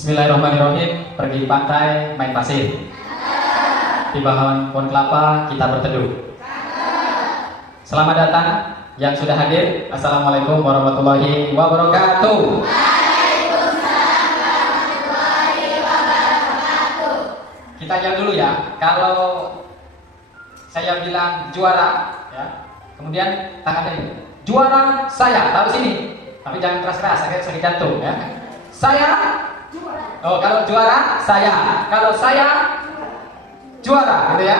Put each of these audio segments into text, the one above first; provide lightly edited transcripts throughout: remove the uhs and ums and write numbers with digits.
Bismillahirrahmanirrahim. Pergi pantai main pasir. Di bawah pohon kelapa kita berteduh. Selamat datang yang sudah hadir. Assalamualaikum warahmatullahi wabarakatuh. Waalaikumsalam warahmatullahi wabarakatuh. Kita lihat dulu ya. Kalau saya bilang juara, ya, kemudian tangan ini. Juara saya, taruh sini. Tapi jangan keras-keras, sakit jantung ya. Saya. Oh, kalau juara saya. Kalau saya juara, gitu ya.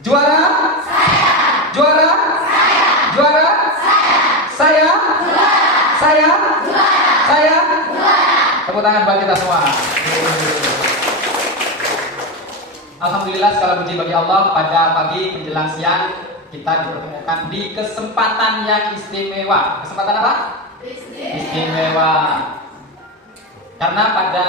Juara saya. Juara saya. Juara saya. Saya juara. Saya juara. Saya juara. Tepuk tangan buat kita semua. Alhamdulillah, segala puji bagi Allah. Pada pagi menjelang siang kita dipertemukan di kesempatan yang istimewa. Kesempatan apa? Istimewa. Karena pada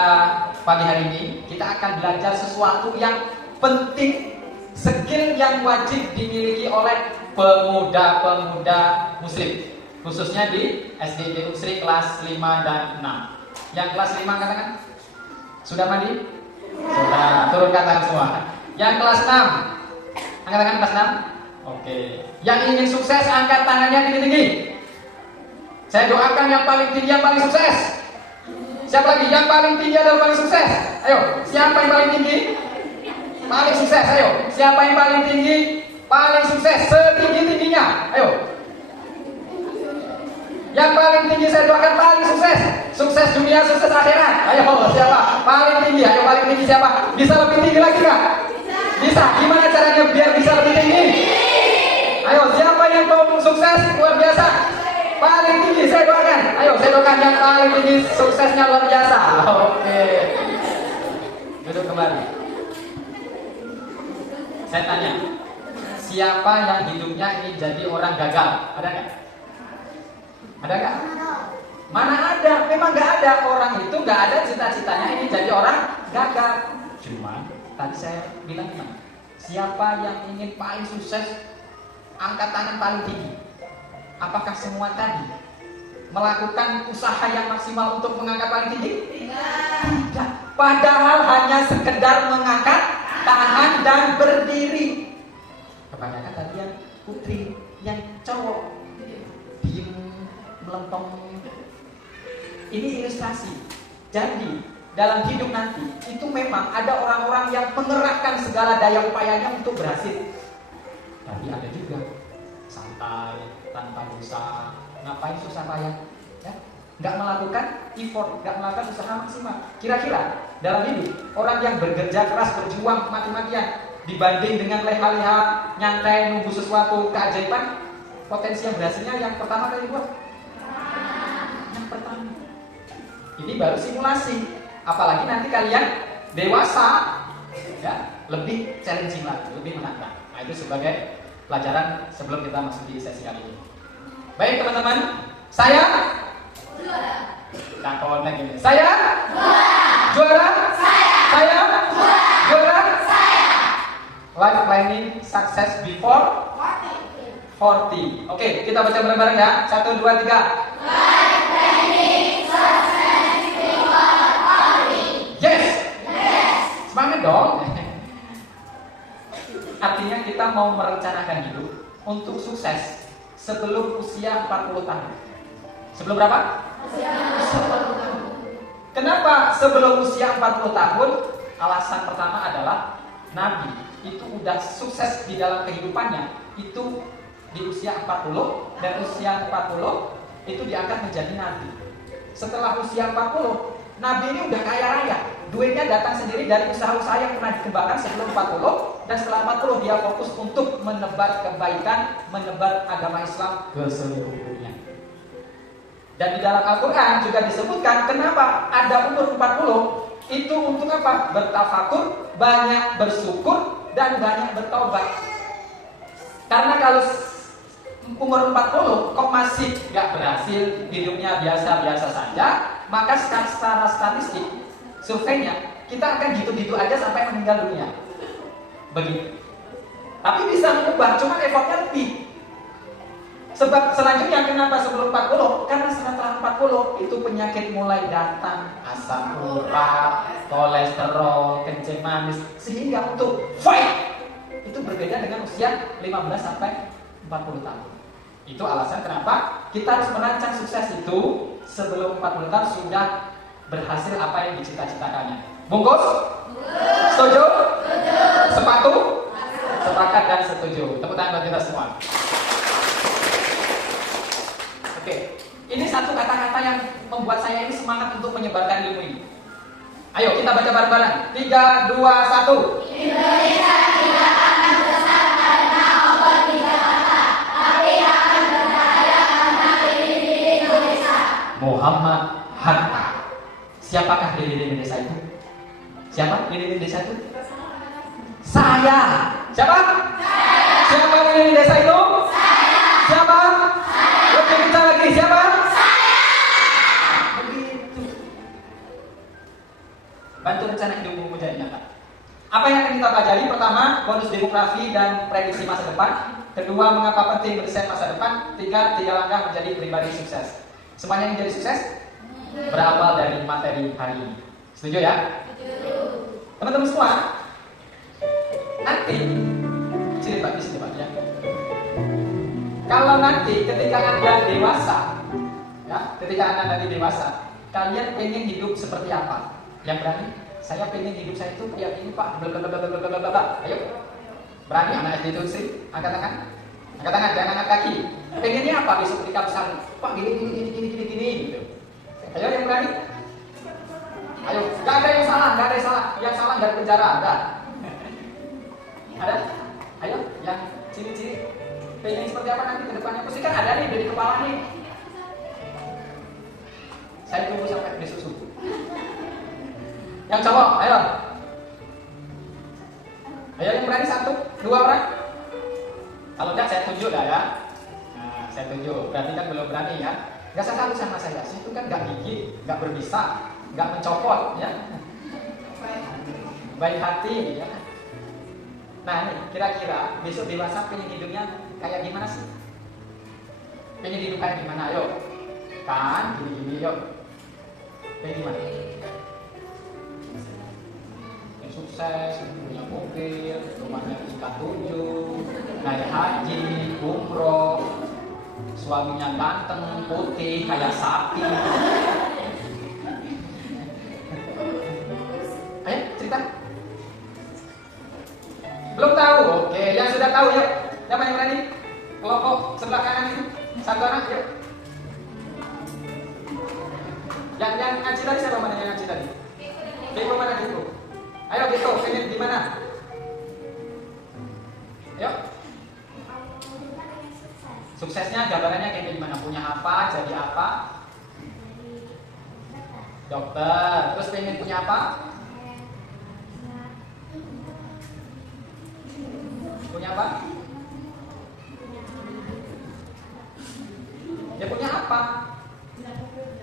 pagi hari ini kita akan belajar sesuatu yang penting, skill yang wajib dimiliki oleh pemuda-pemuda muslim, khususnya di SD Unsri kelas 5 dan 6. Yang kelas 5 katakan sudah mandi? Sudah, turun katakan semua. Yang kelas 6 angkat tangan kelas 6. Oke. Yang ingin sukses angkat tangannya tinggi-tinggi. Saya doakan yang paling tinggi yang paling sukses. Siapa lagi? Yang paling tinggi adalah paling sukses. Ayo, siapa yang paling tinggi? Paling sukses, ayo. Siapa yang paling tinggi? Paling sukses, setinggi-tingginya. Ayo. Yang paling tinggi saya doakan paling sukses. Sukses dunia, sukses akhirat. Ayo, siapa? Paling tinggi, ayo paling tinggi siapa? Bisa lebih tinggi lagi nggak? Bisa. Gimana caranya biar bisa lebih tinggi? Ayo, siapa yang mau sukses luar biasa? Paling tinggi saya doakan. Ayo, saya doakan yang paling tinggi suksesnya luar biasa. Oke. Duduk kembali. Saya tanya, siapa yang hidupnya ingin jadi orang gagal? Ada nggak? Ada nggak? Mana ada? Memang nggak ada. Orang itu nggak ada cita-citanya ingin jadi orang gagal. Cuma tadi saya bilang gimana? Siapa yang ingin paling sukses? Angkat tangan paling tinggi. Apakah semua tadi melakukan usaha yang maksimal untuk mengangkat paling tinggi? Tidak. Padahal hanya sekedar mengangkat tangan dan berdiri. Kebanyakan tadi yang putri, yang cowok diem melempem. Ini ilustrasi. Jadi dalam hidup nanti itu memang ada orang-orang yang mengerahkan segala daya upayanya untuk berhasil. Tapi ada juga santai, tanpa berusaha, ngapain susah payah, ya? Nggak melakukan effort, nggak melakukan usaha maksimal. Kira-kira dalam hidup orang yang bekerja keras, berjuang mati-matian dibanding dengan leha-leha, nyantai, nunggu sesuatu keajaiban, potensi yang berhasilnya yang pertama kali buat yang pertama. Ini baru simulasi. Apalagi nanti kalian dewasa, ya, lebih challenging lagi, lebih menantang. Nah, itu sebagai pelajaran sebelum kita masuk di sesi kali ini. Baik teman-teman, saya juara. Ini. Saya juara. Saya juara. Life planning success before 40. Oke, kita baca bareng-bareng ya. 1, 2, 3. Life planning success before 40. Yes. Semangat dong. Artinya kita mau merencanakan hidup untuk sukses sebelum usia 40 tahun. Sebelum berapa? Usia 40 tahun. Kenapa sebelum usia 40 tahun? Alasan pertama adalah Nabi itu udah sukses di dalam kehidupannya itu di usia 40, dan usia 40 itu diangkat menjadi Nabi. Setelah usia 40, Nabi ini udah kaya raya. Duitnya datang sendiri dari usaha-usaha yang pernah dikembangkan sebelum 40, dan setelah 40 dia fokus untuk menebar kebaikan, menebar agama Islam ke seluruh dunia. Dan di dalam Al-Quran juga disebutkan kenapa ada umur 40 itu untuk apa? Bertafakur, banyak bersyukur, dan banyak bertobat. Karena kalau umur 40 kok masih gak berhasil, hidupnya biasa-biasa saja, maka secara statistik surveinya kita akan gitu-gitu aja sampai meninggal dunia. Begitu. Tapi bisa mengubah, cuma effortnya lebih. Sebab selanjutnya kenapa sebelum 40? Karena setelah 40 itu penyakit mulai datang, asam urat, kolesterol, kencing manis, sehingga untuk fight itu berbeda dengan usia 15 sampai 40 tahun. Itu alasan kenapa kita harus merancang sukses itu sebelum 40 tahun sudah berhasil apa yang dicita-citakannya. Bungkus? Setuju? Sepatu? Sepakat dan setuju. Tepuk tangan buat kita semua. Oke, ini satu kata-kata yang membuat saya ini semangat untuk menyebarkan ilmu ini. Ayo kita baca bareng-bareng. 3, 2, 1. Indonesia tidak akan besar karena obat di Jakarta, tapi akan berjaya karena diri Indonesia. Muhammad Hatta. Siapakah diri Indonesia itu? Siapa diri Indonesia itu? Saya. Siapa? Saya. Siapa diri Indonesia itu? Saya. Siapa? Saya. Lebih kencang lagi. Siapa? Saya. Begitu. Bantu rencana hidupmu menjadi nyata. Apa yang akan kita pelajari? Pertama, bonus demografi dan prediksi masa depan. Kedua, mengapa penting mendesain masa depan. 3 langkah menjadi pribadi sukses. Semuanya yang menjadi sukses berawal dari materi hari ini. Setuju ya? Teman-teman semua, nanti sini Pak, ya. Kalau nanti ketika Anda dewasa, ya, ketika Anda nanti dewasa, kalian pengen hidup seperti apa? Yang berani? Saya pengen hidup saya itu kayak ini Pak. Blablabla. Ayo, berani anak SD itu sih? Angkat tangan. Angkat tangan, jangan angkat kaki. Pengennya apa besok ketika besar? Pak gini gitu. Ayo yang berani. Ayo, gak ada yang salah, gak ada yang salah. Yang salah gak ada penjara, ada. Ada? Ayo, yang ciri-ciri pengen seperti apa nanti ke depannya? Pasti kan ada nih dari kepala nih. Saya tunggu sampai besok subuh. Yang cowok, ayo. Ayo yang berani 1, 2 orang. Kalau enggak saya tunjuk dah ya. Nah, saya tunjuk. Berarti kan belum berani ya. Gak usah takut sama saya. Saya itu kan gak gigit, gak berbisa, gak mencopot ya. Baik hati ya. Nah nih, kira-kira besok dewasa pengen hidupnya kayak gimana sih? Pengen hidup kayak gimana? Ayo. Kan gini-gini yuk. Pengen gimana? Yang sukses, punya mobil, rumahnya tingkat 7, naik haji, umroh, suaminya ganteng, putih, kayak sapi. Ayo cerita. Belum tahu? Oke, yang sudah tahu yuk. Siapa yang berani? Kelompok sebelah kanan itu. 1 anak yuk. Yang ngaji tadi siapa mana yang ngaji tadi? Diko mana Diko? Ayo Diko, pengen gimana? Yuk. Suksesnya gambarannya kayak gimana? Punya apa? Jadi apa? Dokter. Terus pengen punya apa? Punya apa? Ya punya apa?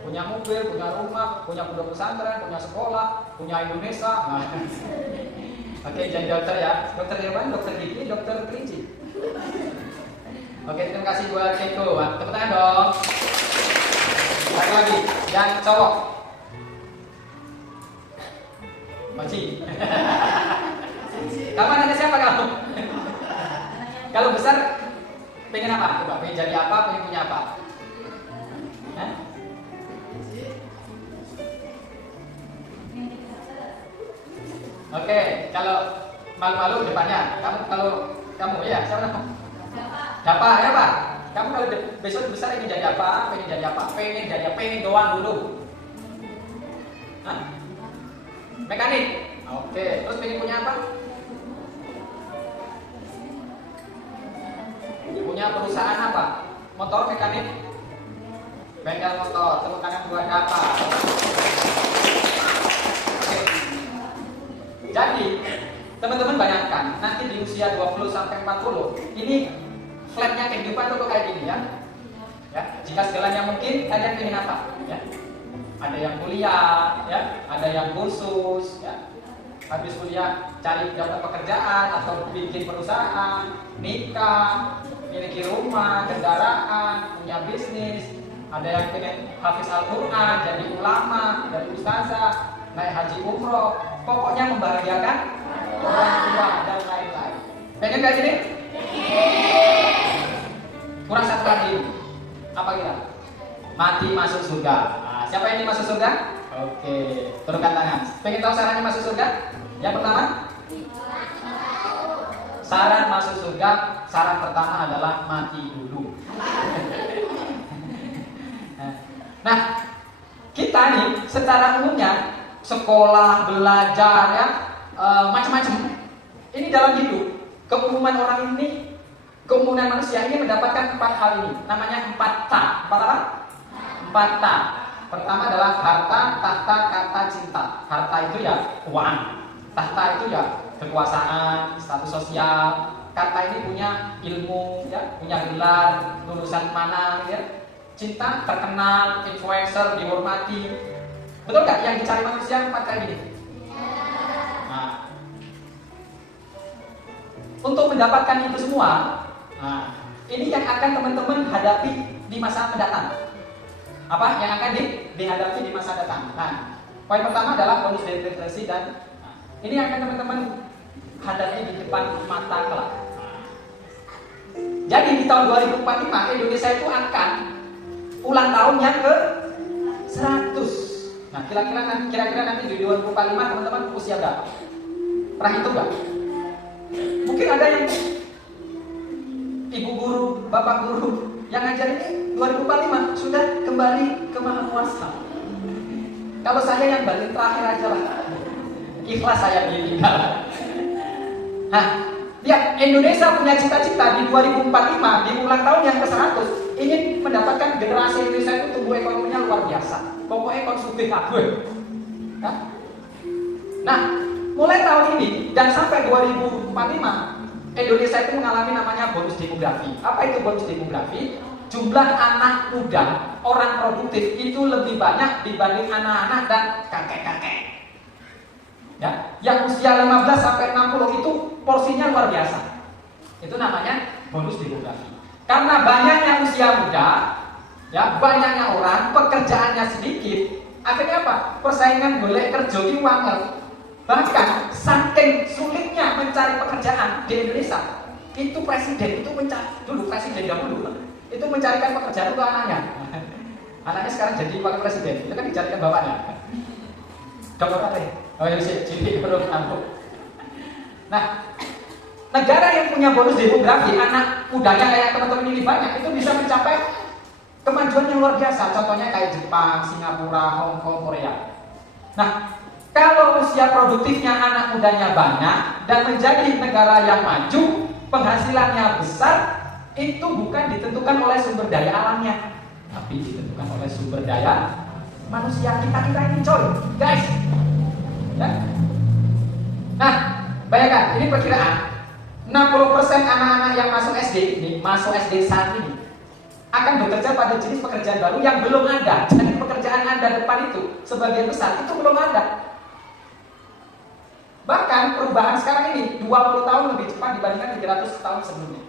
Punya mobil, punya rumah, punya pondok pesantren, punya sekolah, punya Indonesia. Nah. Oke, jadi dokter ya. Dokter hewan, dokter gigi, dokter kelinci. Oke, terima kasih buat Eko. Tepuk tangan dong. Lagi, yang cowok. Maci. Kamu nanya siapa kamu? Kalau besar, pengen apa? Coba, pengen jadi apa? Pengen punya apa? Hah? Oke, kalau malu-malu depannya, kamu ya, siapa nama? Siapa? Ya Pak. Kamu kalau besok besar ingin jadi apa? Pengen jadi apa? Pengen doang dulu. Hah? Mekanik. Oke, terus pengen punya apa? Punya perusahaan apa? Motor mekanik? Bengkel motor. Tepuk tangan buat apa? Oke. Jadi, teman-teman bayangkan nanti di usia 20 sampai 40 ini flatnya kehidupan tuh kayak gini ya. Ya, jika segalanya mungkin, kalian ingin apa? Ya. Ada yang kuliah, ya, ada yang kursus, ya. Habis kuliah cari dapat pekerjaan atau bikin perusahaan, nikah, memiliki rumah, kendaraan, punya bisnis, ada yang pengen hafiz Al-Quran, jadi ulama, jadi ustazah, naik haji umroh, pokoknya membahagiakan orang tua dan lain-lain. Pengen gak gini? Kurang satu lagi. Apa kira? Mati masuk surga. Nah, siapa yang ingin masuk surga? Oke, turunkan tangan. Pengen tahu caranya masuk surga? Yang pertama? Syarat masuk surga, syarat pertama adalah mati dulu. Nah, kita nih secara umumnya sekolah, belajar ya, macam-macam. Ini dalam hidup, keumuman orang ini, keumuman manusia ini mendapatkan 4 hal ini. Namanya 4 ta. 4 apa? 4 ta. Pertama adalah harta, tahta, kata, cinta. Harta itu ya uang. Tahta itu ya kekuasaan, status sosial. Kata ini punya ilmu, ya, punya gelar, lulusan mana, ya. Cinta, terkenal, influencer, dihormati. Betul nggak? Yang dicari manusia 4 kayak gini. Nah, untuk mendapatkan itu semua, nah, ini yang akan teman-teman hadapi di masa mendatang. Apa yang akan dihadapi di masa datang? Nah, poin pertama adalah bonus depresi dan ini akan teman-teman hadapi di depan mata kelak. Jadi di tahun 2045 Indonesia itu akan ulang tahun yang ke 100. Nah, kira-kira nanti di 2045 teman-teman usia berapa? Pernah hitung nggak? Mungkin ada yang ibu guru, bapak guru yang ngajar ini 2045 sudah kembali ke Maha Kuasa. Kalau saya yang balik terakhir aja lah. Ikhlas saya meninggal. Nah, lihat Indonesia punya cita-cita di 2045 di ulang tahun yang ke-100 ingin mendapatkan generasi Indonesia itu tumbuh ekonominya luar biasa. Pokoknya konsumtif aku. Nah, mulai tahun ini dan sampai 2045 Indonesia itu mengalami namanya bonus demografi. Apa itu bonus demografi? Jumlah anak muda, orang produktif itu lebih banyak dibanding anak-anak dan kakek-kakek. Ya, yang usia 15 sampai 60 itu porsinya luar biasa. Itu namanya bonus demografi. Karena banyaknya usia muda, ya, banyaknya orang, pekerjaannya sedikit, akhirnya apa? Persaingan golek kerja ki wanget. Bahkan saking sulitnya mencari pekerjaan di Indonesia, itu presiden itu mencari dulu presiden dahulu itu mencarikan pekerjaan untuk anaknya. Anaknya sekarang jadi wakil presiden, itu kan dicarikan bapaknya. Dokter apa ya? Oh ya sih, jadi perlu tampuk. Nah, negara yang punya bonus demografi, anak mudanya kayak teman-teman ini banyak, itu bisa mencapai kemajuan yang luar biasa. Contohnya kayak Jepang, Singapura, Hong Kong, Korea. Nah, kalau usia produktifnya anak mudanya banyak dan menjadi negara yang maju, penghasilannya besar, itu bukan ditentukan oleh sumber daya alamnya, tapi ditentukan oleh sumber daya manusia kita ini, coy, guys. Ya. Nah, bayangkan, ini perkiraan 60% anak-anak yang masuk SD ini, masuk SD saat ini akan bekerja pada jenis pekerjaan baru yang belum ada. Jadi pekerjaan Anda depan itu sebagian besar itu belum ada. Bahkan perubahan sekarang ini 20 tahun lebih cepat dibandingkan 300 tahun sebelumnya.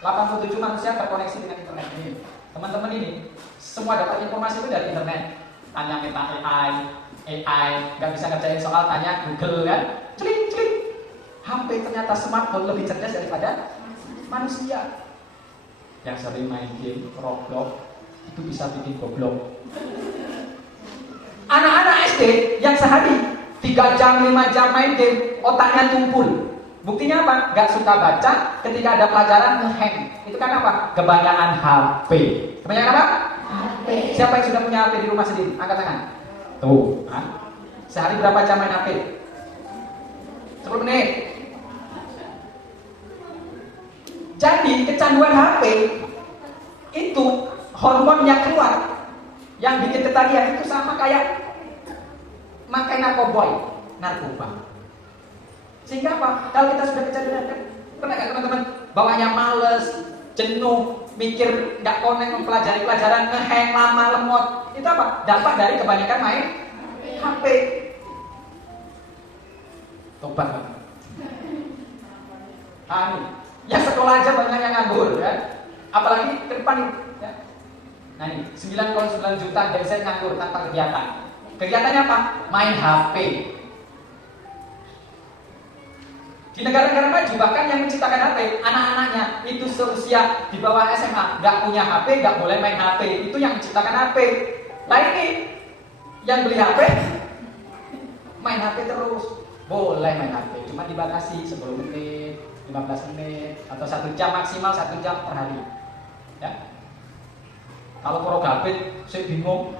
87 manusia terkoneksi dengan internet ini. Teman-teman ini semua dapat informasi itu dari internet. Tanya tentang AI, nggak bisa ngerjain soal, tanya Google kan, celik. HP ternyata smartphone lebih cerdas daripada manusia. Yang sering main game Roblox itu bisa bikin goblok. Anak-anak SD yang sehari 3 jam, 5 jam main game, otaknya tumpul. Buktinya apa? Gak suka baca, ketika ada pelajaran nge-hang. Itu kan apa? Kebanyakan HP. Kebanyakan apa? HP. Siapa yang sudah punya HP di rumah sendiri? Angkat tangan. Tuh, sehari berapa jam main HP? 10 menit. Jadi kecanduan HP itu hormon yang keluar, yang bikin ketagihan itu sama kayak makai narkoba. Sehingga apa? Kalau kita sudah kecanduan, pernah nggak teman-teman bawanya males, jenuh, mikir nggak konek mempelajari pelajaran, ngeheng lama, lemot, itu apa? Dampak dari kebanyakan main HP. Tobat kan? Ya sekolah aja banyak yang nganggur, ya. Apalagi ke depan ini. Ya. Nah ini 99 juta desain nganggur tanpa kegiatan. Kegiatannya apa? Main HP. Di negara-negara maju bahkan yang menciptakan HP, anak-anaknya itu seusia di bawah SMA nggak punya HP, nggak boleh main HP. Itu yang menciptakan HP. Nah ini yang beli HP main HP terus. Boleh main HP, cuma dibatasi 10 menit, 15 menit, atau 1 jam maksimal 1 jam per hari. Ya. Kalau pro gabit, saya bingung.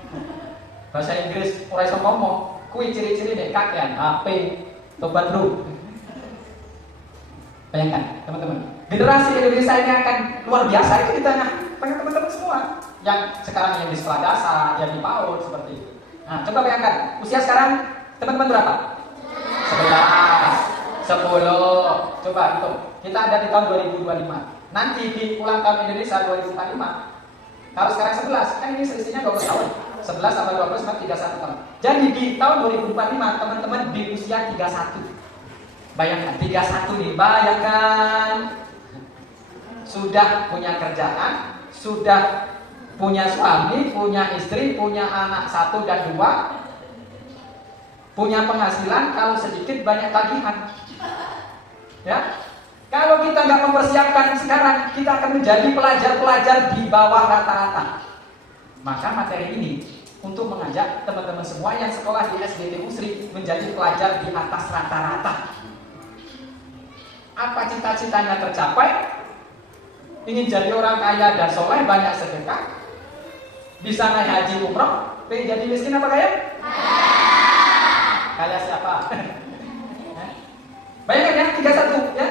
Bahasa Inggris orang iso ngomong, kui ciri-ciri nih kakean HP, tobat bro. Bayangkan teman-teman, generasi Indonesia ini akan luar biasa itu di tengah teman-teman semua yang sekarang yang di sekolah dasar, yang di PAUD seperti itu. Nah, coba bayangkan usia sekarang teman-teman berapa? 11, 10. Coba hitung. Kita ada di tahun 2025. Nanti di ulang tahun Indonesia 2045. Kalau sekarang 11, kan ini selisihnya 12 tahun. 11 tambah 12 sama 31 tahun. Jadi di tahun 2045 teman-teman di usia 31. Bayangkan 31 nih, bayangkan sudah punya kerjaan, sudah punya suami, punya istri, punya anak 1 dan 2, punya penghasilan, kalau sedikit banyak tagihan. Ya, kalau kita nggak mempersiapkan sekarang, kita akan menjadi pelajar-pelajar di bawah rata-rata. Maka materi ini untuk mengajak teman-teman semua yang sekolah di SDT Usri menjadi pelajar di atas rata-rata. Apa cita-citanya tercapai? Ingin jadi orang kaya dan soleh, banyak sedekah, bisa naik haji umroh, pengen jadi miskin apa kaya? Kaya siapa? Bayangkan ya, 31 ya.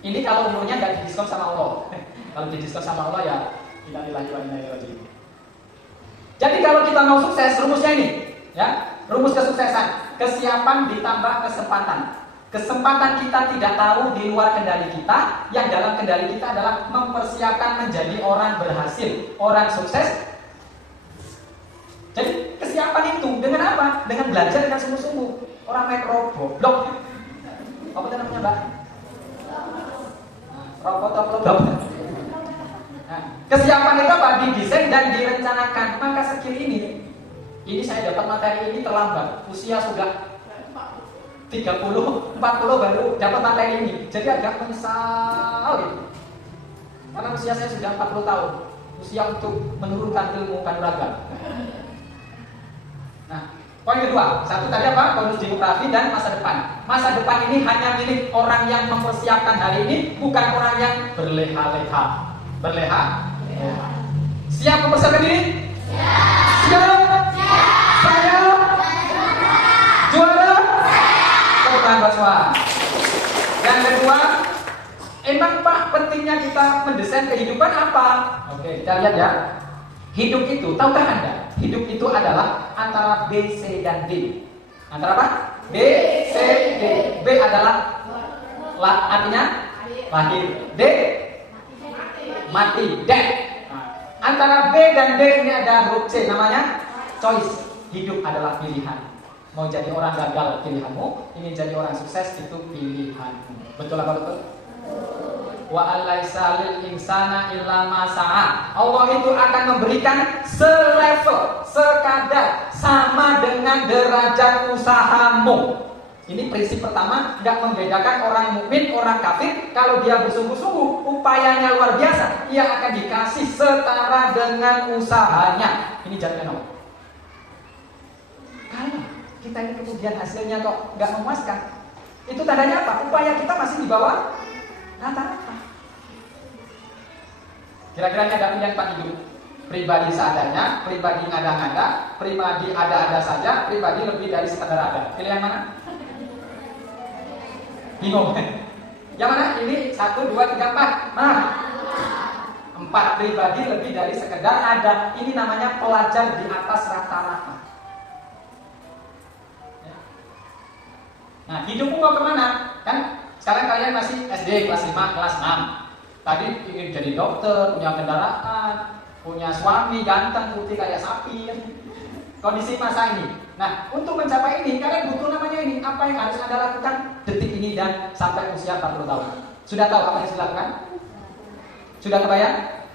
Ini kalau umurnya nggak didiskon sama Allah. Kalau didiskon sama Allah ya innalillahi wa inna ilaihi raji'un. Jadi kalau kita mau sukses, rumusnya ini ya, rumus kesuksesan, kesiapan ditambah kesempatan. Kesempatan kita tidak tahu di luar kendali kita, yang dalam kendali kita adalah mempersiapkan menjadi orang berhasil, orang sukses. Jadi kesiapan itu dengan apa? Dengan belajar dengan sungguh-sungguh. Orang main robot, apa itu namanya mbak? Robot atau blok? Nah, kesiapan itu apa? Didesain dan direncanakan. Maka skill ini saya dapat materi ini terlambat, usia sudah 30, 40 baru dapat materi ini. Jadi agak menyesal gitu. Karena usia saya sudah 40 tahun. Usia untuk menurunkan ilmu kanuragan. Nah, poin kedua, satu tadi apa? Bonus demografi dan masa depan. Masa depan ini hanya milik orang yang mempersiapkan hari ini, bukan orang yang berleha-leha. Berleha? Siap mempersiapkan diri? Siap? Saya? Juara? Yang kedua, emang Pak pentingnya kita mendesain kehidupan apa? Oke, kita lihat ya. Hidup itu, tahukah Anda? Hidup itu adalah antara B, C, dan D. Antara apa? B, C, D. B adalah artinya lahir. D, mati. Death. Nah, antara B dan D ini ada huruf C, namanya choice. Hidup adalah pilihan. Mau jadi orang gagal pilihanmu, ingin jadi orang sukses itu pilihanmu. Betul apa betul? Wa alaisa lil insana illa ma sa'a. Allah itu akan memberikan selevel, sekadar, sama dengan derajat usahamu. Ini prinsip pertama, tidak membedakan orang mukmin, orang kafir. Kalau dia bersungguh-sungguh, upayanya luar biasa, ia akan dikasih setara dengan usahanya. Ini jaminan Allah. Kalau kita ini kemudian hasilnya kok nggak memuaskan, itu tandanya apa? Upaya kita masih di bawah rata-rata. Kira-kira ada pilihan Pak hidup? Pribadi seadanya, pribadi ngada-ngada, pribadi ada-ada saja, pribadi lebih dari sekadar ada. Pilih yang mana? Bingung. Yang mana? Ini 1, 2, 3, 4. Nah, 4 pribadi lebih dari sekedar ada. Ini namanya pelajar di atas rata-rata. Nah, hidupmu mau kemana? Kan sekarang kalian masih SD kelas 5, kelas 6. Tadi ingin jadi dokter, punya kendaraan, punya suami ganteng, putih kayak sapi. Kondisi masa ini. Nah, untuk mencapai ini, kalian butuh namanya ini. Apa yang harus Anda lakukan detik ini dan sampai usia 40 tahun? Sudah tahu apa yang harus dilakukan? Sudah kebayang?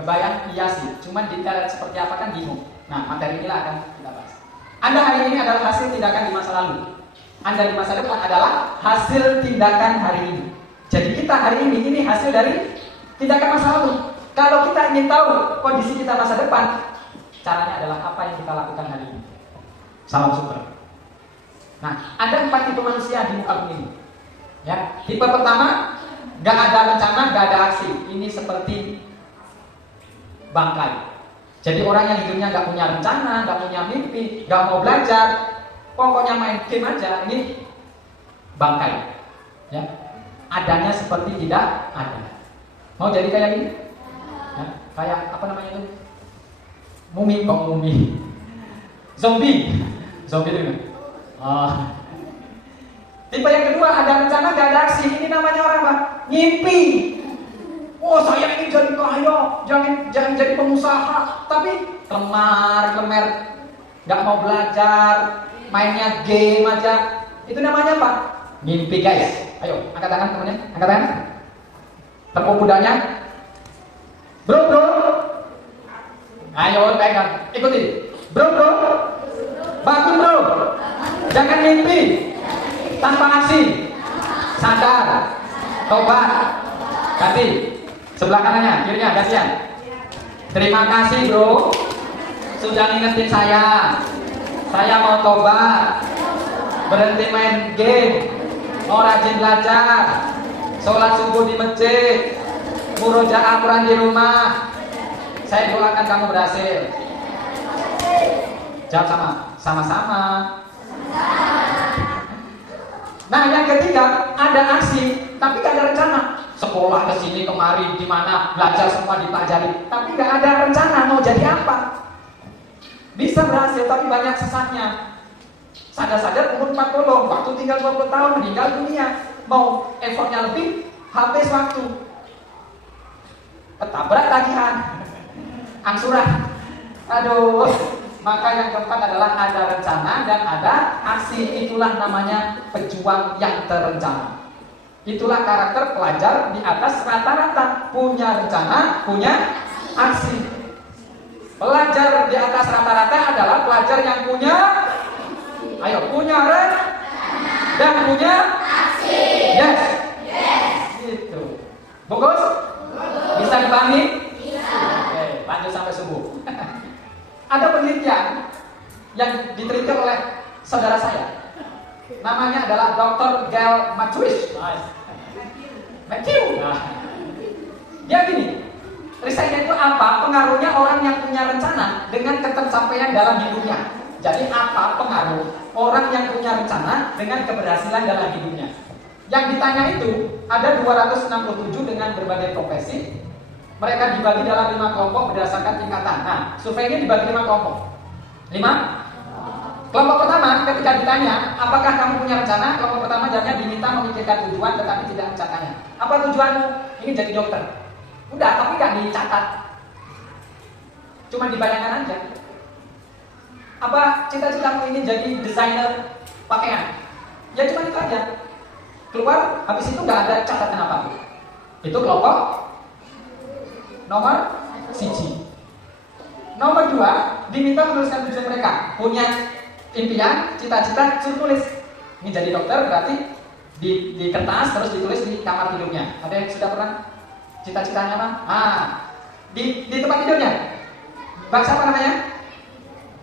Kebayang? Iya sih. Cuman detail seperti apa kan bingung. Nah, materi inilah akan kita bahas. Anda hari ini adalah hasil tindakan di masa lalu. Anda di masa depan adalah hasil tindakan hari ini. Jadi kita hari ini hasil dari tindakan masa lalu. Kalau kita ingin tahu kondisi kita masa depan, caranya adalah apa yang kita lakukan hari ini. Salam super. Nah, ada 4 tipe manusia di muka bumi ini. Ya, tipe pertama, gak ada rencana, gak ada aksi. Ini seperti bangkai. Jadi orang yang hidupnya gak punya rencana, gak punya mimpi, gak mau belajar, pokoknya main game aja. Ini bangkai. Ya, adanya seperti tidak ada. Mau jadi kayak gini? Ya, kayak apa namanya itu? Mumi, kok mumi? Zombie. Zombie itu. Tipe yang kedua, ada rencana gak ada aksi. Ini namanya orang apa? Ngimpi. Oh, saya ingin jadi kaya, jangan jadi pengusaha, tapi kemer, gak mau belajar, mainnya game aja. Itu namanya apa? Ngimpi, guys. Ayo, angkat tangan temennya, angkat tangan. Tepuk pundaknya. Bro. Ayo, pegang, ikuti. Bro. Bangun, bro. Jangan mimpi tanpa aksi. Sadar, tobat, ganti. Sebelah kanannya, kirinya, gantian. Terima kasih bro, sudah ngingetin saya. Saya mau tobat, berhenti main game, mau rajin belajar, sholat subuh di masjid, murojaah Quran di rumah. Saya doakan kamu berhasil. Jawab sama-sama. Nah, yang ketiga, ada aksi, tapi gak ada rencana. Sekolah ke sini kemari, di mana belajar semua dipelajari, tapi gak ada rencana mau jadi apa. Bisa berhasil, tapi banyak sesatnya. Sadar-sadar umur 40, waktu tinggal 20 tahun, meninggal dunia. Mau effortnya lebih, habis waktu. Ketabrak tagihan, angsuran. Aduh. Maka yang keempat adalah ada rencana dan ada aksi. Itulah namanya pejuang yang terencana. Itulah karakter pelajar di atas rata-rata. Punya rencana, punya aksi. Pelajar di atas rata-rata adalah pelajar yang punya rencana dan punya aksi. Yes. Gitu. Bagus? Bisa dipahami? Bisa. Oke, lanjut sampai subuh. Ada penelitian yang diteliti oleh saudara saya. Namanya adalah Dr. Gail Matthews. Matthew. Dia gini, risetnya itu apa? Pengaruhnya orang yang punya rencana dengan ketercapaian dalam hidupnya. Jadi apa pengaruh orang yang punya rencana dengan keberhasilan dalam hidupnya? Yang ditanya itu ada 267 dengan berbagai profesi. Mereka dibagi dalam 5 kelompok berdasarkan tingkatan. Nah, survei ini dibagi 5 kelompok. 5? Kelompok pertama ketika ditanya, apakah kamu punya rencana? Kelompok pertama jawabnya diminta memikirkan tujuan tetapi tidak mencapainya. Apa tujuanmu? Ini jadi dokter. Udah, tapi gak dicatat. Cuma dibayangkan aja. Apa cita-citamu ini jadi desainer pakaian? Ya cuma itu aja. Keluar, habis itu gak ada catatan apa-apa. Itu kelompok nomor 1. Nomor 2, diminta menuliskan tujuan mereka. Punya impian, cita-cita, suruh tulis. Ini jadi dokter berarti di kertas terus ditulis di kamar tidurnya. Ada yang sudah pernah cita-citanya apa? Di tempat tidurnya. Bang siapa namanya?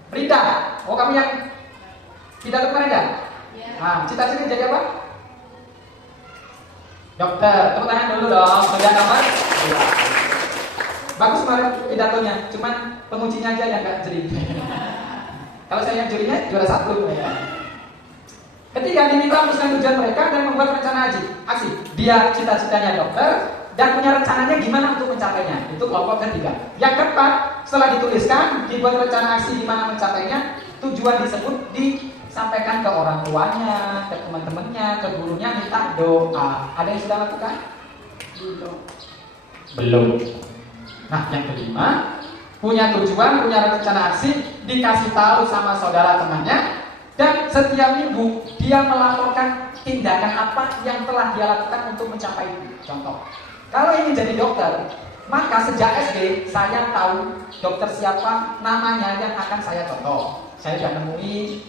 Rida. Oh, kamu yang pidato kemarin ya? Cita-cita jadi apa? Dokter. Tepuk tangan dulu dong. Sudah nomor 2. Bagus kemarin pidatonya, cuman penguncinya aja yang gak jeli. Kalau saya yang jelinya juara 1 ya. Ketiga, diminta menuliskan tujuan mereka dan membuat rencana aksi. Dia cita-citanya dokter dan punya rencananya gimana untuk mencapainya. Itu kelompok ketiga. Yang keempat, setelah dituliskan, dibuat rencana aksi gimana mencapainya. Tujuan disebut disampaikan ke orang tuanya, ke teman-temannya, ke gurunya, minta doa. Ada yang sudah lakukan? Belum. Nah, yang kelima, punya tujuan, punya rencana aksi, dikasih tahu sama saudara temannya, dan setiap minggu dia melaporkan tindakan apa yang telah dia lakukan untuk mencapai itu. Contoh, kalau ingin jadi dokter, Maka sejak SD saya tahu dokter siapa namanya yang akan saya contoh. Saya sudah nemui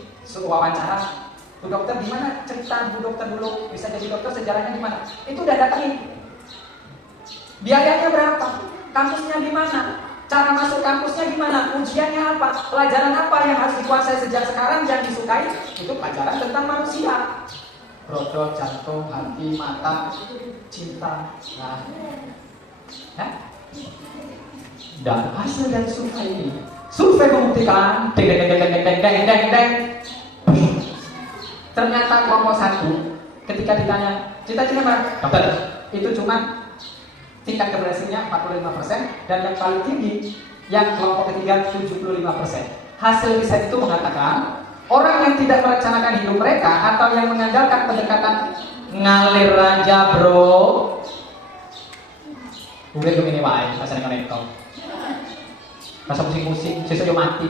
wawancara, Bu dokter gimana cerita Bu dokter dulu bisa jadi dokter, sejarahnya gimana? Itu udah datangin. Biayanya berapa? Kampusnya di mana? Cara masuk kampusnya gimana? Ujiannya apa? Pelajaran apa yang harus dikuasai sejak sekarang dan disukai? Itu pelajaran tentang manusia. Brodot, jantung, hati, mata, cinta. Nah, dan hasil dari survei ini, survei membuktikan, deng deng deng deng deng deng deng deng. Ternyata kelompok 1 ketika ditanya cita-cita apa? Dokter. Itu cuma tingkat keberhasilannya 45% dan yang paling tinggi yang kelompok ketiga 75%. Hasil riset itu mengatakan orang yang tidak merencanakan hidup mereka atau yang mengandalkan pendekatan ngalir aja bro. Udah begini wae, masa dengan itu. Masa musik-musik, sesuk yo mati.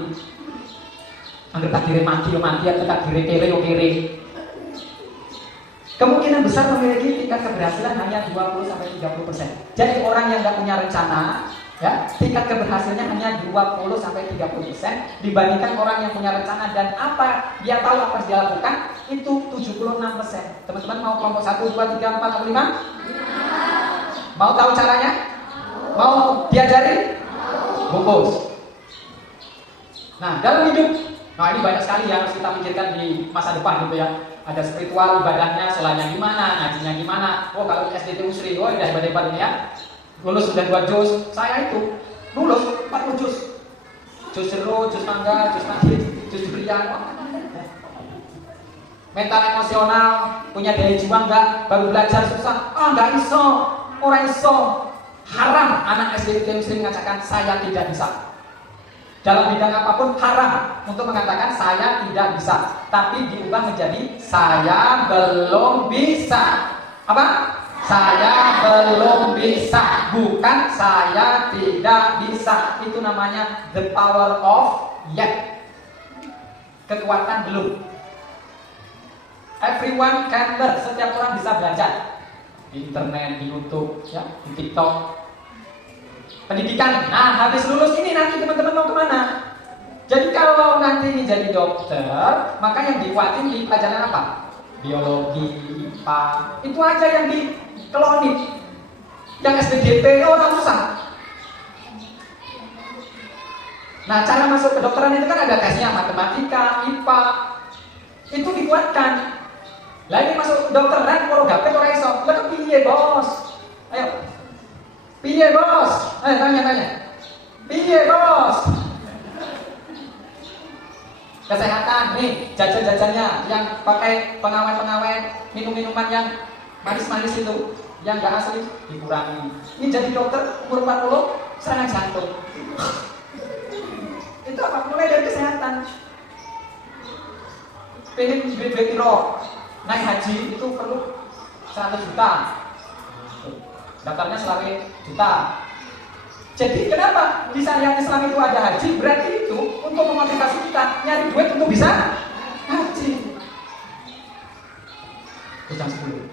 Anggap takdirnya mati yo mati, atau takdirnya kere yo kere. Kemungkinan besar memiliki tingkat keberhasilan hanya 20-30%. Jadi orang yang nggak punya rencana, ya, tingkat keberhasilannya hanya 20-30% dibandingkan orang yang punya rencana dan apa dia tahu apa yang dia lakukan itu 76%. Teman-teman mau kelompok 1, 2, 3, 4, 5? Mau tahu caranya? Mau diajari? Bungkus. Nah, dalam hidup, nah ini banyak sekali yang harus kita pikirkan di masa depan gitu ya. Ada spiritual, ibadahnya, solanya gimana, ngajinya gimana. Oh kalau SDT Usri, oh udah ibadah ini ya. Lulus sudah 2 juz, saya itu lulus 40 juz. Juz seru, juz mangga, juz maghrib, juz diberian. Mental emosional, punya daya jiwa enggak, baru belajar susah. Enggak iso, orang iso. Haram anak SDT Muslim mengatakan saya tidak bisa. Dalam bidang apapun haram untuk mengatakan saya tidak bisa, tapi diubah menjadi saya belum bisa. Apa? Saya belum bisa, bukan saya tidak bisa. Itu namanya the power of yet. Kekuatan belum. Everyone can learn. Setiap orang bisa belajar di internet, di YouTube, ya, di TikTok. Pendidikan, nah habis lulus ini nanti teman-teman mau kemana? Jadi kalau nanti ini jadi dokter, maka yang dikuatin di pelajaran apa? Biologi, IPA, itu aja yang dikelonin. Yang SPDP orang susah. Nah cara masuk ke dokteran itu kan ada tesnya, matematika, IPA, itu dikuatkan. Lah ini masuk dokteran, kalau gapet orang iso, lah piye bos? Ayo. Piye bos? Tanya. Piye bos? Kesehatan nih, jajan-jajannya yang pakai pengawet-pengawet, minum-minuman yang manis-manis itu, yang gak asli dikurangi. Ini jadi dokter umur 40 serangan jantung. Itu apa? Mulai dari kesehatan. Pengen duit-duit piro, naik haji itu perlu 100 juta. Daftarnya selama juta. Jadi kenapa di syariat Islam itu ada haji? Berarti itu untuk memotivasi kita nyari duit untuk bisa haji. Jam 10.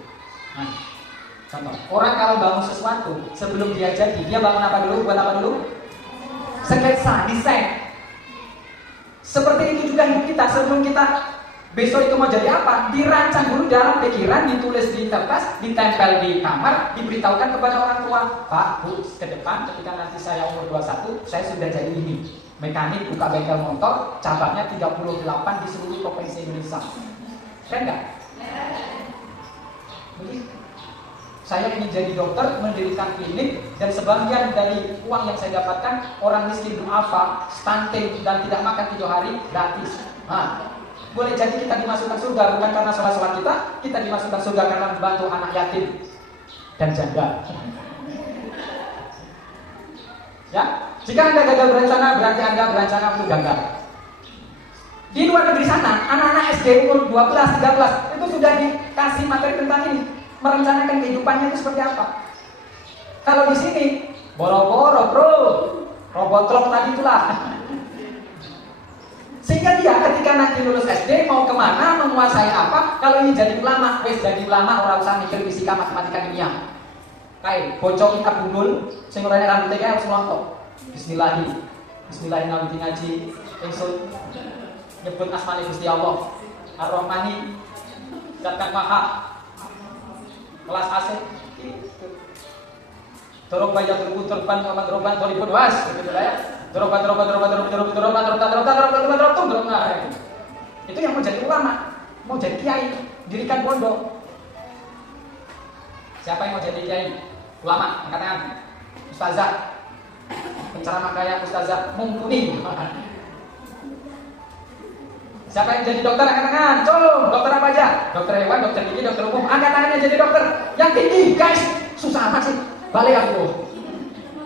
Nah, contoh. Orang kalau bangun sesuatu sebelum dia jadi, dia bangun apa dulu? Buat apa dulu? Sketsa, desain. Seperti itu juga hidup kita. Sebelum kita besok itu mau jadi apa? Dirancang dulu dalam pikiran, ditulis di kertas, ditempel di kamar, diberitahukan kepada orang tua. Pak, Bu, ke depan ketika nanti saya umur 21, saya sudah jadi ini. Mekanik buka bengkel motor, cabangnya 38 di seluruh provinsi Indonesia. Keren nggak? Begitu. Saya ingin jadi dokter, mendirikan klinik, dan sebagian dari uang yang saya dapatkan, orang miskin duafa, stunting, dan tidak makan 3 hari, gratis. Nah, boleh jadi kita dimasukkan surga bukan karena sholat-sholat kita dimasukkan surga karena membantu anak yatim dan janda. Ya, jika Anda gagal berencana berarti Anda berencana untuk gagal. Di luar negeri sana, anak-anak SD umur 12, 13 itu sudah dikasih materi tentang ini, merencanakan kehidupannya itu seperti apa. Kalau di sini, boro-boro bro, robot clock tadi itulah. Sehingga dia ketika nanti lulus SD mau kemana, menguasai apa, kalau ini jadi ulama, wes jadi ulama, orang usah mikir fisika, matematika, kimia. kae bocah kita bundul sing ora nek rambute kae harus melontok. Bismillahirrahmanirrahim ngawi ngaji ingsun nyebut asmane Gusti Allah Ar-Rahmani Zat Kang Maha kelas AC Doroba ya turban roban doribun was gitu lah ya. Doroba itu yang mau jadi ulama, mau jadi kiai, dirikan pondok. Siapa yang mau jadi kiai? Ulama, angkat tangan. Ustazah, penceramah kayak ustazah mumpuni. Siapa yang jadi dokter? Angkat tangan. Colong, dokter apa aja? Dokter hewan, dokter gigi, dokter umum. Angkat tangannya jadi dokter. Yang tinggi, guys. Susah amat sih. Balik aku.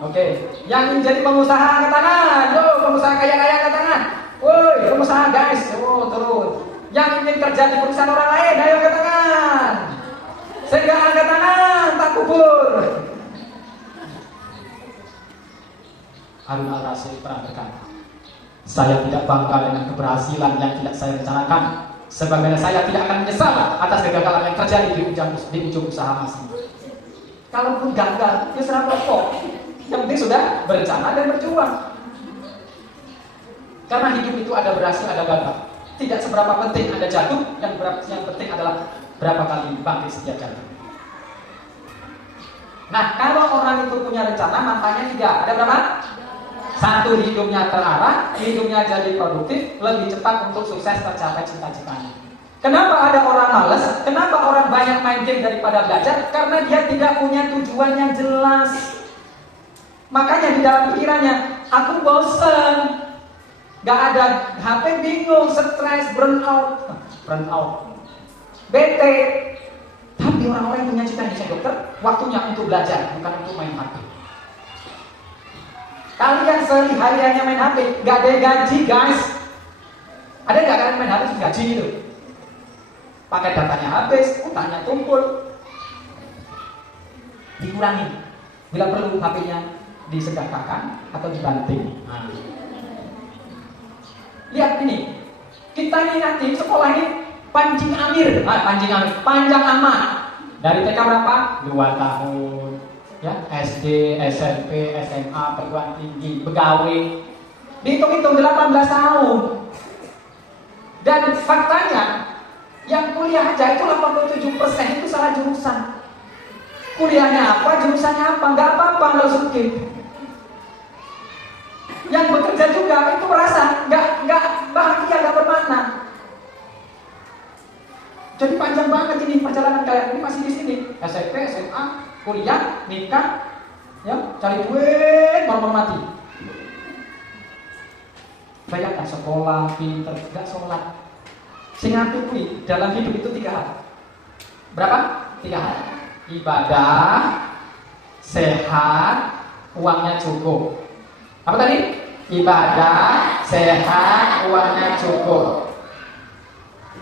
Oke. Yang jadi pengusaha angkat tangan. Yo, pengusaha kaya-kaya angkat tangan. Woi, pengusaha guys. Oh, turun. Yang ingin kerja di perusahaan orang lain, ayo angkat tangan. Sehingga angkat tangan, tak kubur. Harun al-Rasyid pernah berkata, saya tidak bangga dengan keberhasilan yang tidak saya rencanakan, sebagaimana saya tidak akan menyesal atas kegagalan yang terjadi di ujung usaha masing. Kalaupun gagal, ya serah pokok. Yang penting sudah berencana dan berjuang. Karena hidup itu ada berhasil, ada gagal. Tidak seberapa penting Anda jatuh, yang penting adalah berapa kali bangkit setiap jatuh. Nah, kalau orang itu punya rencana, manfaatnya 3. Ada berapa? 1, hidupnya terarah, hidupnya jadi produktif, lebih cepat untuk sukses tercapai cita-citanya. Kenapa ada orang malas? Kenapa orang banyak main game daripada belajar? Karena dia tidak punya tujuan yang jelas. Makanya di dalam pikirannya, aku bosan, gak ada HP, bingung, stres, burnout, bete. Tapi orang-orang yang punya cita-cita dokter, waktunya untuk belajar, bukan untuk main HP. Kalian sehari-hari hanya main HP, gak ada gaji guys. Ada gak kalian main HP gaji gitu? Pakai datanya habis, utangnya tumpul. Dikurangi. Bila perlu HP-nya disedekahkan atau dibanting. Nah. Lihat ini, kita ini nanti sekolah ini panjang panjang amat. Dari TK berapa? 2 tahun. Ya, SD, SMP, SMA, perguruan tinggi, pegawai. Dihitung-hitung 18 tahun. Dan faktanya, yang kuliah aja itu 87% itu salah jurusan. Kuliahnya apa, jurusannya apa, nggak apa-apa kalau skip. Yang bekerja juga itu merasa nggak bahagia, nggak bermakna. Jadi panjang banget ini perjalanan kalian ini masih di sini. SMP, SMA, kuliah, nikah, ya cari duit, normal mati. Bayangkan sekolah, pinter, nggak sholat. Sing kuwi dalam hidup itu 3 hal. Berapa? 3 hal. Ibadah, sehat, uangnya cukup. Apa tadi? Ibadah, sehat, uangnya cukup.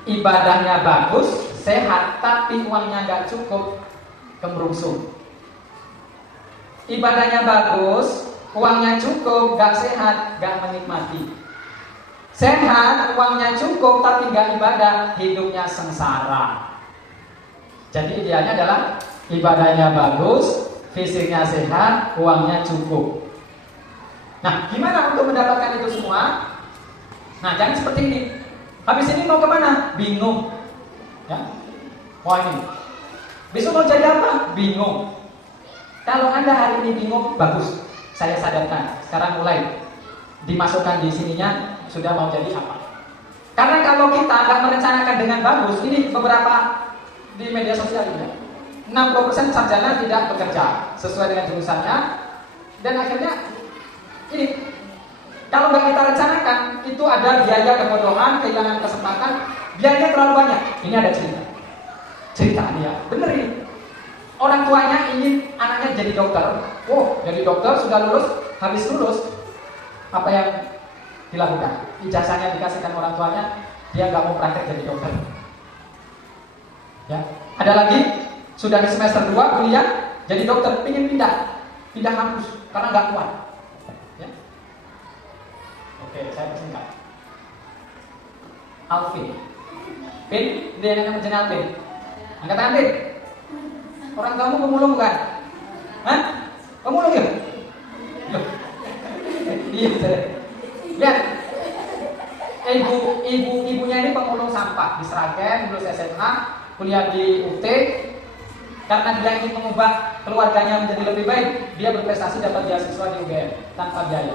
Ibadahnya bagus, sehat, tapi uangnya nggak cukup, kemerungsung. Ibadahnya bagus, uangnya cukup, nggak sehat, nggak menikmati. Sehat, uangnya cukup, tapi nggak ibadah, hidupnya sengsara. Jadi idealnya adalah ibadahnya bagus, fisiknya sehat, uangnya cukup. Nah, gimana untuk mendapatkan itu semua? Nah, jangan seperti ini. Habis ini mau kemana? Bingung. Ya, wah ini. Besok mau jadi apa? Bingung. Kalau Anda hari ini bingung, bagus. Saya sadarkan. Sekarang mulai dimasukkan di sininya. Sudah mau jadi apa? Karena kalau kita nggak merencanakan dengan bagus, ini beberapa di media sosial juga 60% sarjana tidak bekerja sesuai dengan jurusannya, dan akhirnya ini kalau nggak kita rencanakan itu ada biaya kebodohan, kehilangan kesempatan, biayanya terlalu banyak. Ini ada cerita dia, bener ini. Orang tuanya ingin anaknya jadi dokter. Oh, jadi dokter sudah lulus, habis lulus apa yang dilakukan? Ijazahnya dikasihkan orang tuanya, dia nggak mau praktek jadi dokter. Ya, ada lagi sudah di semester 2 kuliah jadi dokter, ingin pindah kampus karena nggak kuat. Ya. Oke, saya persingkat. Alvin, Pin, dia yang menjadi Alvin. Angkat tangan, Pin. Orang kamu pemulung bukan? Hah? Pemulung ya? Loh. Iya, lihat. Ibunya ini pemulung sampah di Sragen, lulus SMA, kuliah di UT. Karena dia ingin mengubah keluarganya menjadi lebih baik, dia berprestasi dapat beasiswa di UGM tanpa biaya.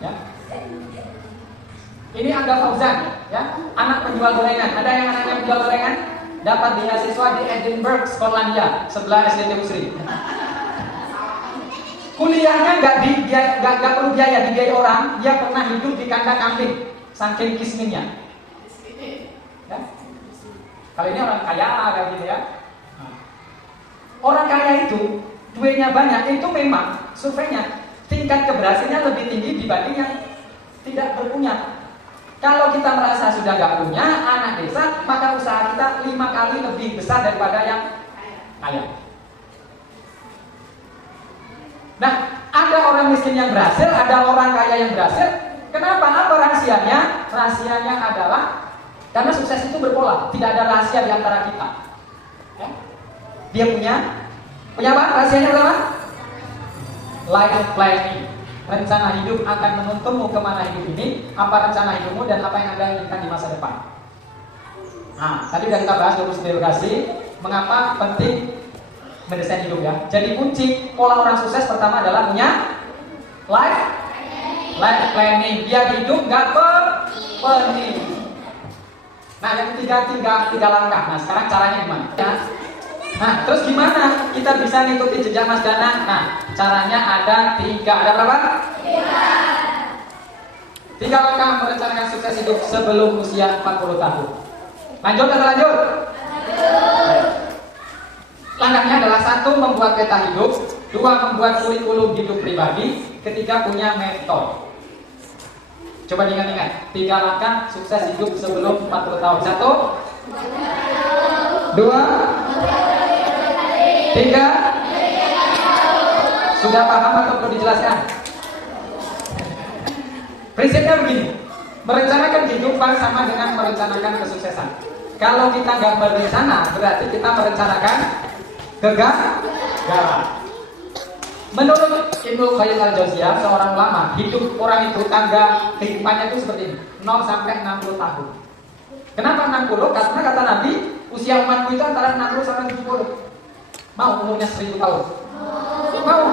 Ya. Ini Angga Fauzan, ya, anak penjual gorengan. Ada yang anaknya penjual gorengan? Dapat beasiswa di Edinburgh, Skotlandia, sebelah SDT Usri. Kuliahnya nggak perlu biaya, dibiayai orang. Dia pernah hidup di kandang kambing, saking kisminnya. Ya. Kalau ini orang kaya kayak gitu ya. Orang kaya itu duitnya banyak, itu memang surveinya tingkat keberhasilannya lebih tinggi dibanding yang tidak berpunya. Kalau kita merasa sudah gak punya anak desa, maka usaha kita 5 kali lebih besar daripada yang kaya. Nah, ada orang miskin yang berhasil, ada orang kaya yang berhasil. Kenapa? Apa rahasianya? Rahasianya adalah karena sukses itu berpola, tidak ada rahasia di antara kita. Ya? Dia punya apa? Rahasianya berapa? Life planning. Rencana hidup akan menuntunmu kemana hidup ini, apa rencana hidupmu dan apa yang Anda inginkan di masa depan. Nah, tadi sudah kita bahas lulus birokrasi, mengapa penting mendesain hidup ya. Jadi kunci pola orang sukses pertama adalah punya life planning. Dia hidup nggak pening. Nah, yang tiga langkah. Nah, sekarang caranya gimana? Ya. Nah, terus gimana kita bisa ngikuti jejak Mas Danang? Nah, caranya ada 3. Ada berapa? 3 langkah merencanakan sukses hidup sebelum usia 40 tahun. Lanjut atau lanjut? Langkahnya adalah 1. Membuat peta hidup, 2. Membuat kurikulum hidup pribadi, 3. Punya mentor. Coba diingat-ingat 3 langkah sukses hidup sebelum 40 tahun. 1, 2, 3. Sudah paham atau perlu dijelaskan? Prinsipnya begini, merencanakan kehidupan sama dengan merencanakan kesuksesan. Kalau kita nggak berencana, berarti kita merencanakan kegagalan. Menurut Ibnu Qayyim al-Jauziyah, seorang ulama, hidup orang itu tangga kehidupannya itu seperti ini, 0 sampai 60 tahun. Kenapa 60? Karena kata Nabi, usia umatku itu antara 60 sampai 70. Mau umurnya 1000 tahun? Mau?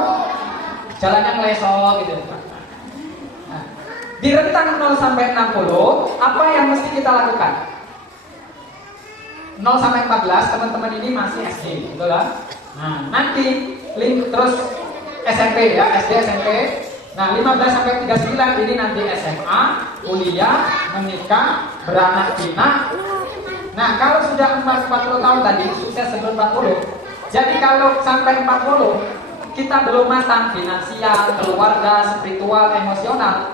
Jalannya ngelesok gitu. Nah, di rentang 0 sampai 60, apa yang mesti kita lakukan? 0 sampai 14, teman-teman ini masih SD, betul kan? Nah, nanti terus SMP ya, SD, SMP. Nah, 15 sampai 39 ini nanti SMA, kuliah, menikah, beranak pinak. Nah, kalau sudah 40 tahun tadi, sukses sebelum 40. Jadi kalau sampai 40 kita belum matang finansial, keluarga, spiritual, emosional,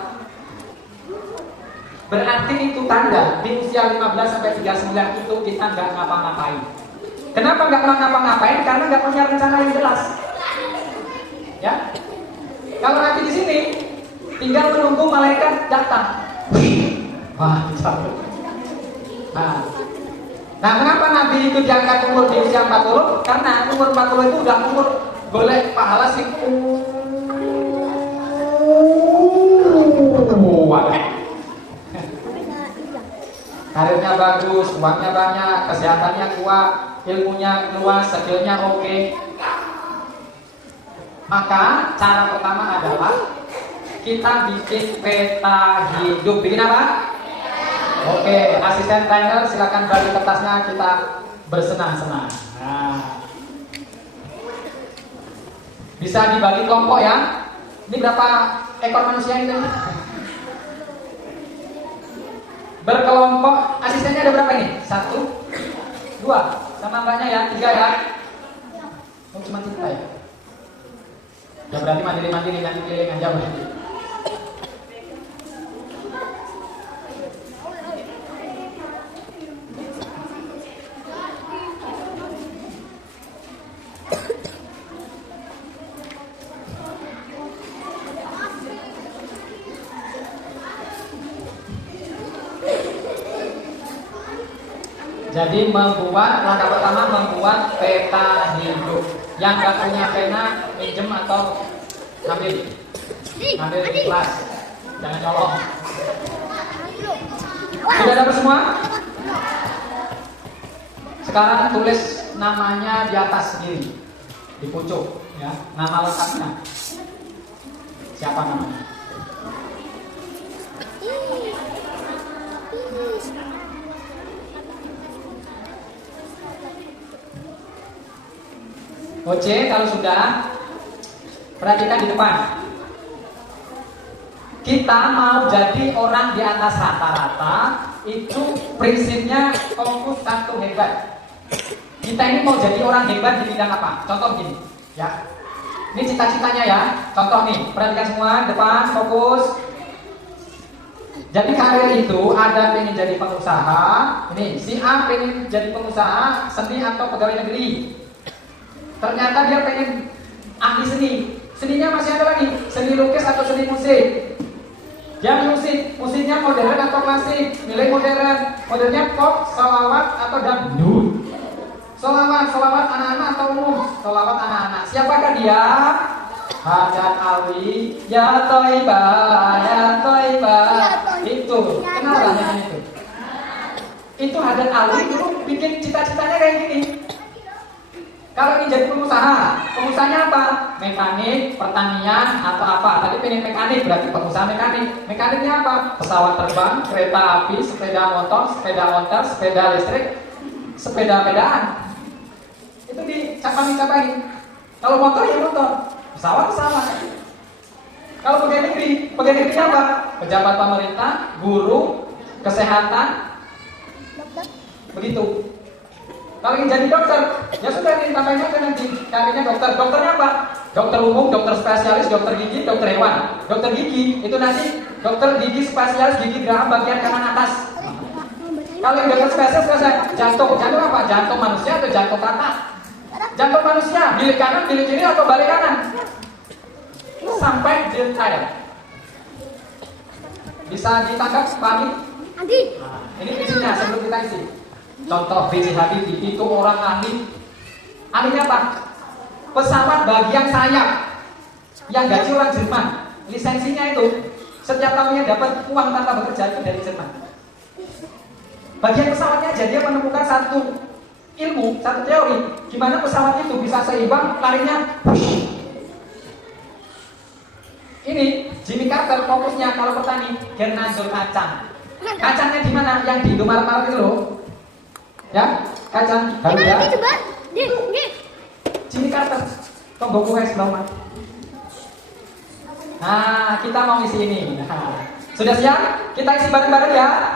berarti itu tanda di usia 15 sampai 39 itu kita nggak ngapa-ngapain. Kenapa nggak ngapa-ngapain? Karena nggak punya rencana yang jelas. Ya, kalau nanti di sini tinggal menunggu malaikat datang. Wah, Nah, kenapa Nabi itu diangkat umur di usia 40? Karena umur 40 itu udah umur golek pahala sih. Karirnya bagus, uangnya banyak, kesehatannya kuat, ilmunya luas, skillnya oke. Maka cara pertama adalah kita bikin peta hidup. Bikin apa? Oke, asisten trainer silakan bagi kertasnya, kita bersenang-senang. Nah, bisa dibagi kelompok ya. Ini berapa ekor manusia ini? Berkelompok, asistennya ada berapa nih? 1, 2, sama mbaknya ya, 3 ya. Oh, cuma 3 ya. Ya berarti mandiri-mandiri nanti pilih yang jauh nanti. Jadi langkah pertama membuat peta hidup. Yang nggak punya pena, pinjem atau ngambil di kelas. Jangan nyolong. Sudah dapat semua? Sekarang tulis namanya di atas sendiri, di pucuk, ya, nama lengkapnya. Siapa namanya? Oke, kalau sudah, perhatikan di depan. Kita mau jadi orang di atas rata-rata, itu prinsipnya fokus satu hebat. Kita ini mau jadi orang hebat di bidang apa? Contoh gini, ya. Ini cita-citanya ya. Contoh nih, perhatikan semua, depan, fokus. Jadi karir itu ada pengen jadi pengusaha. Ini si A pengen jadi pengusaha seni atau pegawai negeri. Ternyata dia pengen ahli seni. Seninya masih ada lagi, seni lukis atau seni musik. Dia musiknya modern atau klasik. Milih modern. Modelnya pop, sholawat atau dangdut. Sholawat anak-anak atau umum? Sholawat anak-anak. Siapakah dia? Hajat Alwi, ya Toibah, ya Toibah. Itu, kenal lah itu. Itu Hajat Alwi dulu bikin cita-citanya kayak gini. Kalau ingin jadi pengusahanya apa? Mekanik, pertanian, atau apa? Tadi pengen mekanik, berarti pengusaha mekanik. Mekaniknya apa? Pesawat terbang, kereta api, sepeda motor, sepeda ontel, sepeda listrik, sepeda-pedaan. Itu dicapai. Kalau motor ya motor, pesawat. Kalau pegawai negerinya apa? Pejabat pemerintah, guru, kesehatan, begitu. Kalau ingin jadi dokter, ya sudah ditambahin aja nanti karirnya dokter. Dokternya apa? Dokter umum, dokter spesialis, dokter gigi, dokter hewan. Dokter gigi itu nanti dokter gigi spesialis gigi geraham bagian kanan atas. Kalau yang dokter spesialis jantung apa? Jantung manusia atau jantung katak? Jantung manusia, bilik kanan, bilik kiri atau balik kanan? Sampai detail. Bisa ditangkap, pahami? Ini isinya sebelum kita isi. Contoh B.J. Habibie itu orang ahli. Ahlinya apa? Pesawat bagian sayap. Yang gaji orang Jerman. Lisensinya itu setiap tahunnya dapat uang tanpa bekerja itu dari Jerman. Bagian pesawatnya aja dia menemukan satu ilmu, satu teori gimana pesawat itu bisa seimbang larinya. Ini Jimmy Carter fokusnya kalau petani nandur kacang. Kacangnya di mana? Yang di Indomaret itu loh. Ya, kacang Garuda. Jimmy Carter, tonggo kue sebelum. Nah, kita mau isi ini. Nah, sudah siap? Kita isi bareng-bareng ya.